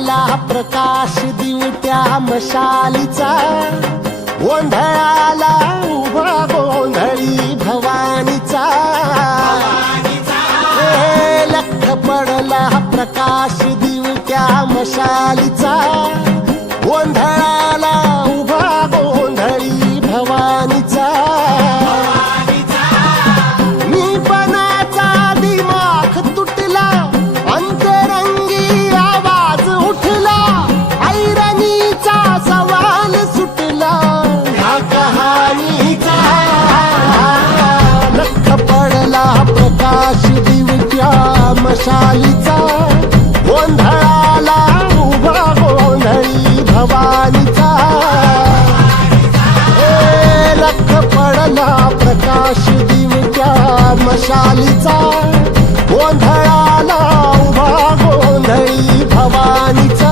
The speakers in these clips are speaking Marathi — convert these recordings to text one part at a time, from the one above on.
पडला प्रकाश दिवट्या मशालीचा, गोंधळाला उभा गोंधळी भवानीचा. लख पडला प्रकाश दिवट्या मशालीचा, गोंधळाला उभा गोंधळी भवानीचा. मी पणाचा दिमाग तुटला, अंतरंगी आवाज उठला, ऐरणीचा सवाल सुटला ह्या कहाणीचा. लख पडला प्रकाश दिवट्या मशालीचा, गोंधळाला उभा गोंधळी भवानीचा. लख पडला प्रकाश दिवट्या मशालीचा, गोंधळाला उभा गोंधळी भवानीचा.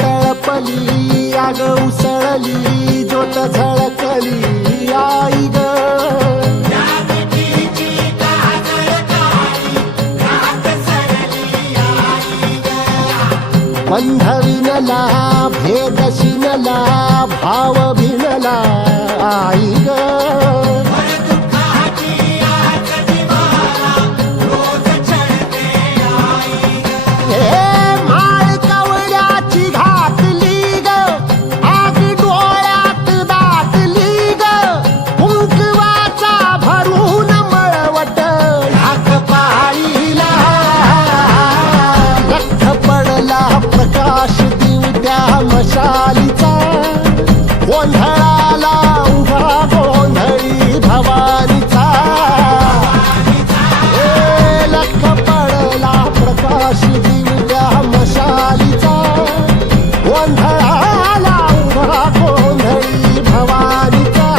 तळपली आग उसळली, ज्योत झळकली आई ग. बंध विणला भेद शिनला, भाव भिनला आई ग. मशालीचा, गोंधळाला उभा गोंधळी भवानीचा. लख पडला प्रकाश दिवट्या मशालीचा, गोंधळाला उभा गोंधळी भवानीचा.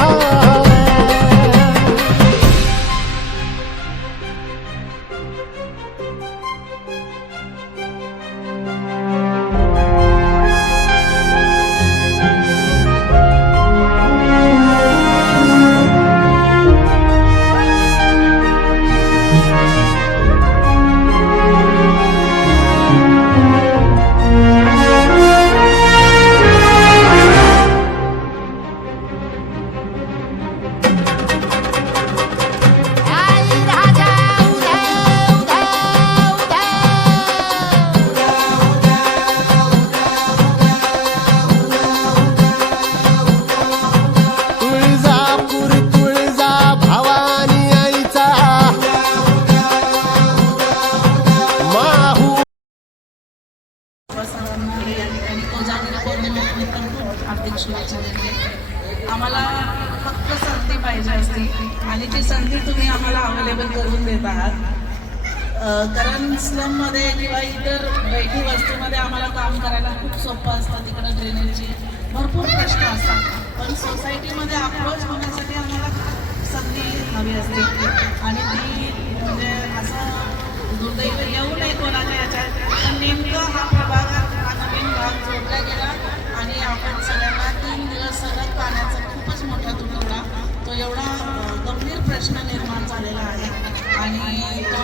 आम्हाला फक्त संधी पाहिजे असते आणि ती संधी तुम्ही आम्हाला अवेलेबल करून देत आहात. कारण स्लममध्ये किंवा इतर बैठी वस्तूमध्ये आम्हाला काम करायला खूप सोपं असतं. तिकडं ड्रेनेजची भरपूर प्रश्न असतात, पण सोसायटीमध्ये अप्रोच होण्यासाठी आम्हाला संधी हवी असते. आणि ती म्हणजे असं दुर्दैव येऊ नये कोणाच्या याच्यात, पण नेमकं हा प्रभाग हा नवीन भाग जोडला गेला आणि आपण सगळ्यांना 3 दिवस सलग पाण्याचा खूपच मोठा तुटवडा, तो एवढा गंभीर प्रश्न निर्माण झालेला आहे आणि तो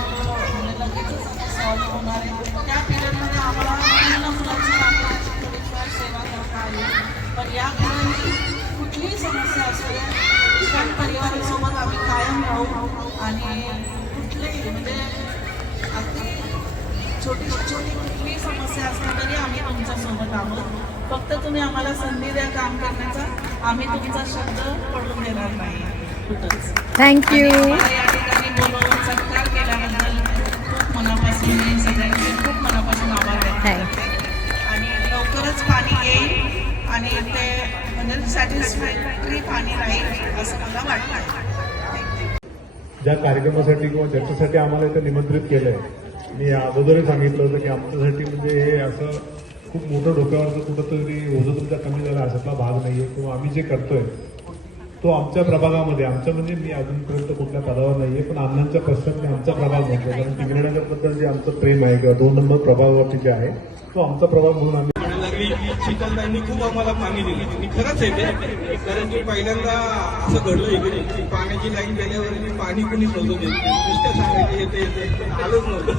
लगेचच सॉल्व्ह होणार आहे. त्या पिरियडमध्ये आम्हाला मुलांची कामाची थोडीफार सेवा करता आली, पण या पिरियडची कुठलीही समस्या असू द्या, इस्लाम परिवारासोबत आम्ही कायम राहू आणि कुठलेही म्हणजे अगदी छोटी छोटी कुठलीही समस्या असली तरी आम्ही तुमच्यासोबत आहोत. फक्त तुम्ही आम्हाला संधी द्या काम करण्याचा, आम्ही तुमचा शब्द पडून देणार नाही कुठंच. थँक्यू. या ठिकाणी बोलवून सत्कार केल्याबद्दल खूप मनापासून सगळ्यांचे खूप मनापासून आभार व्यक्त करते. आणि लवकरच पाणी येईल आणि ते म्हणजे सॅटिस्फॅक्टरी पाणी राहील असं मला वाटतं. ज्या कार्यक्रमासाठी किंवा ज्याच्यासाठी आम्हाला इथं निमंत्रित केलंय, मी अगोदरही सांगितलं होतं की आमच्यासाठी म्हणजे हे असं खूप मोठं डोक्यावरचं कुठंतरी ओझं तुमचा कमी झाला अशातला भाग नाहीये. किंवा आम्ही जे करतोय तो आमच्या प्रभागामध्ये, आमच्या म्हणजे मी अजूनपर्यंत कुठल्या पदावर नाहीये, पण अण्णांच्या पश्चात मी आमचा प्रभाग म्हणतो. कारण टिंगरेनगरबद्दल जे आमचं प्रेम आहे किंवा 2 नंबर प्रभागावरती जे आहे तो आमचा प्रभाग म्हणून आम्ही लागली. शीतलताईंनी खूप आम्हाला पाणी दिलं आणि खरंच आहे ते, कारण की पहिल्यांदा असं घडलं इकडे की पाण्याची लाईन गेल्यावर की पाणी कुणी शोधून देत नाही. नुसतं सांगायचे येते पण आलंच नव्हतं.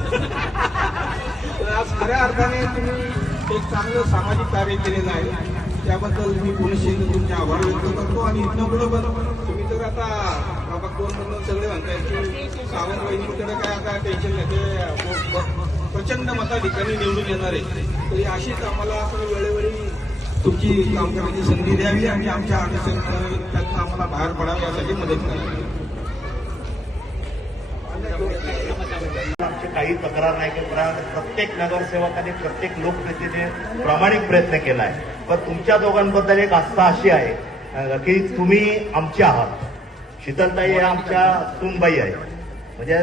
तर आज खऱ्या अर्थाने तुम्ही एक चांगलं सामाजिक कार्य केलेलं आहे, त्याबद्दल मी पुनश्च तुमचे आभार व्यक्त करतो. आणि इथनं पुढं पण तुम्ही तर आता प्रभाग 2 मधून सगळे म्हणताय की सावंत वहिनीकडे काय आता टेन्शन नाही, ते प्रचंड मताधिकारी निवडून येणार आहे. तरी अशीच आम्हाला असं वेळोवेळी तुमची काम करण्याची संधी द्यावी आणि आमच्या त्यातनं आम्हाला बाहेर पडावं यासाठी मदत करावी. आमची काही तक्रार नाही की प्रत्येक नगरसेवकाने प्रत्येक लोकप्रतिनिधीने प्रामाणिक प्रयत्न केला आहे. पण तुमच्या दोघांबद्दल एक आस्था अशी आहे की तुम्ही आमचे आहात. शीतलताई हे आमच्या सूनबाई आहे, म्हणजे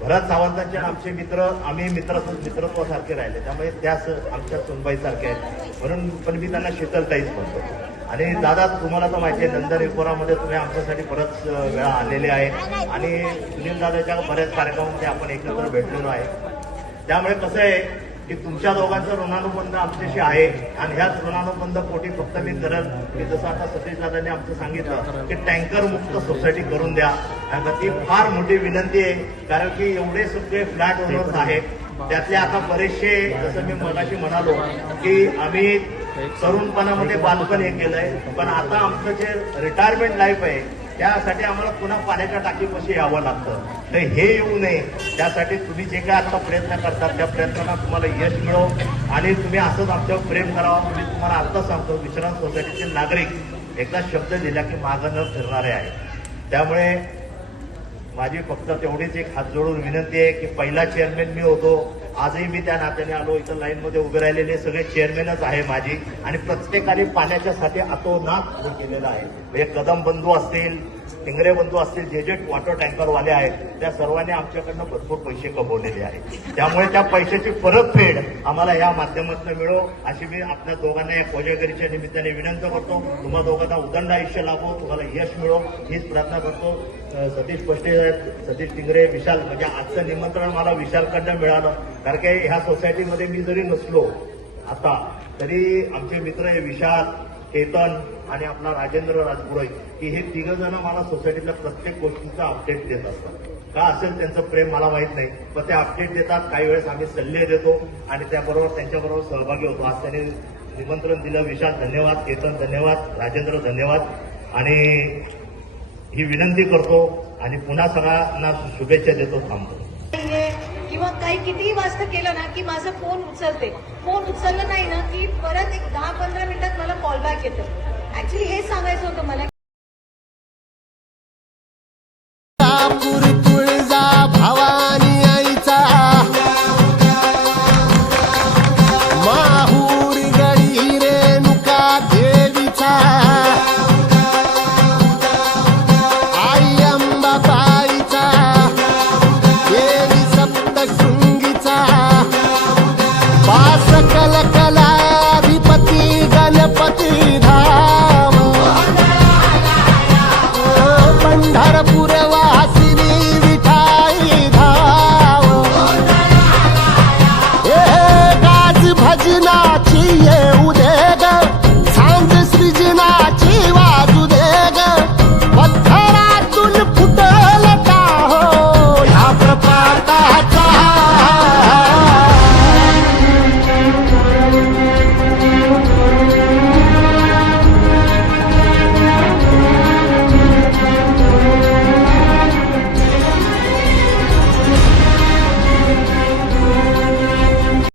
भरत सावंतांचे आमचे मित्र, आम्ही मित्रत्वासारखे राहिले, त्यामुळे त्याच आमच्या सूनबाईसारखे आहेत. म्हणून पण मी त्यांना शीतलताईच म्हणतो. आणि दादा, तुम्हाला तर माहिती आहे नंदन एकोरामध्ये तुम्ही आमच्यासाठी बरंच वेळा आलेले आहे आणि सुनील दादाच्या बऱ्याच कार्यक्रमामध्ये आपण एकत्र भेटलेलो आहे. त्यामुळे कसं आहे की तुमच्या दोघांचं ऋणानुबंध आमच्याशी आहे आणि ह्याच ऋणानुबंध पोटी फक्त मी करत की जसं आता सतीश दादांनी आमचं सांगितलं की टँकर मुक्त सोसायटी करून द्या. आणि ती फार मोठी विनंती आहे, कारण की एवढे सगळे फ्लॅट ओनर्स आहेत, त्यातले आता बरेचसे, जसं मी मगाशी म्हणालो की आम्ही तरुणपणामध्ये बालपण हे केलंय, पण आता आमचं जे रिटायरमेंट लाईफ आहे त्यासाठी आम्हाला पुन्हा पाण्याच्या टाकीपाशी यावं लागतं. तर हे येऊ नये त्यासाठी तुम्ही जे काय आता प्रयत्न करतात त्या प्रयत्नांना तुम्हाला यश मिळो आणि तुम्ही असंच आमच्यावर प्रेम करावं. मी तुम्हाला आता सांगतो, विश्रांत सोसायटीचे नागरिक एकदा शब्द दिला की मागं न फिरणारे आहे. त्यामुळे माझी फक्त तेवढीच एक हात जोडून विनंती आहे की पहिला चेअरमॅन मी होतो, आजही मी त्या नात्याने आलो. इथं लाईनमध्ये उभे राहिलेले सगळे चेअरमॅनच आहे माझी आणि प्रत्येकाने पाण्याच्यासाठी अतोनात हे केलेलं आहे. म्हणजे कदम बंधू असतील, टिंगरे बंधू असतील, जे जे वॉटर टँकरवाले आहेत त्या सर्वांनी आमच्याकडनं भरपूर पैसे कमवलेले आहेत. त्यामुळे त्या पैशाची परतफेड आम्हाला या माध्यमातून मिळो अशी मी आपल्या दोघांना या कोजागिरीच्या निमित्ताने विनंती करतो. तुम्हा दोघांना उदंड आयुष्य लाभो, तुम्हाला यश मिळो हीच प्रार्थना करतो. सतीश पष्टे साहेब, सतीश टिंगरे, विशाल, म्हणजे आजचं निमंत्रण मला विशालकडनं मिळालं, कारण की ह्या सोसायटीमध्ये मी जरी नसलो आता तरी आमचे मित्र हे विशाल, केतन आणि आपला राजेंद्र राजपुरोहित की हे 3 जण मला सोसायटीतल्या प्रत्येक गोष्टीचा अपडेट देत असतात. का असेल त्यांचं प्रेम मला माहित नाही, पण ते अपडेट देतात. काही वेळेस आम्ही सल्ले देतो आणि त्याबरोबर त्यांच्याबरोबर सहभागी होतो. आज त्यांनी निमंत्रण दिलं. विशाल धन्यवाद, केतन धन्यवाद, राजेंद्र धन्यवाद. आणि ही विनंती करतो आणि पुन्हा सगळ्यांना शुभेच्छा देतो. थांबतो. किंवा काही कितीही वाजता केलं ना की माझा फोन उचलते. फोन उचललं नाही ना की परत एक 10-15 मिनिटात मला कॉल बॅक येतो. ऍक्च्युली हे सांगायचं होतं मला. तुळजा भवानी आईचा, माहूर गडी रेणुका देवीचा, आई अंबाबाईचा, देवी सप्तशृंगीचा, 62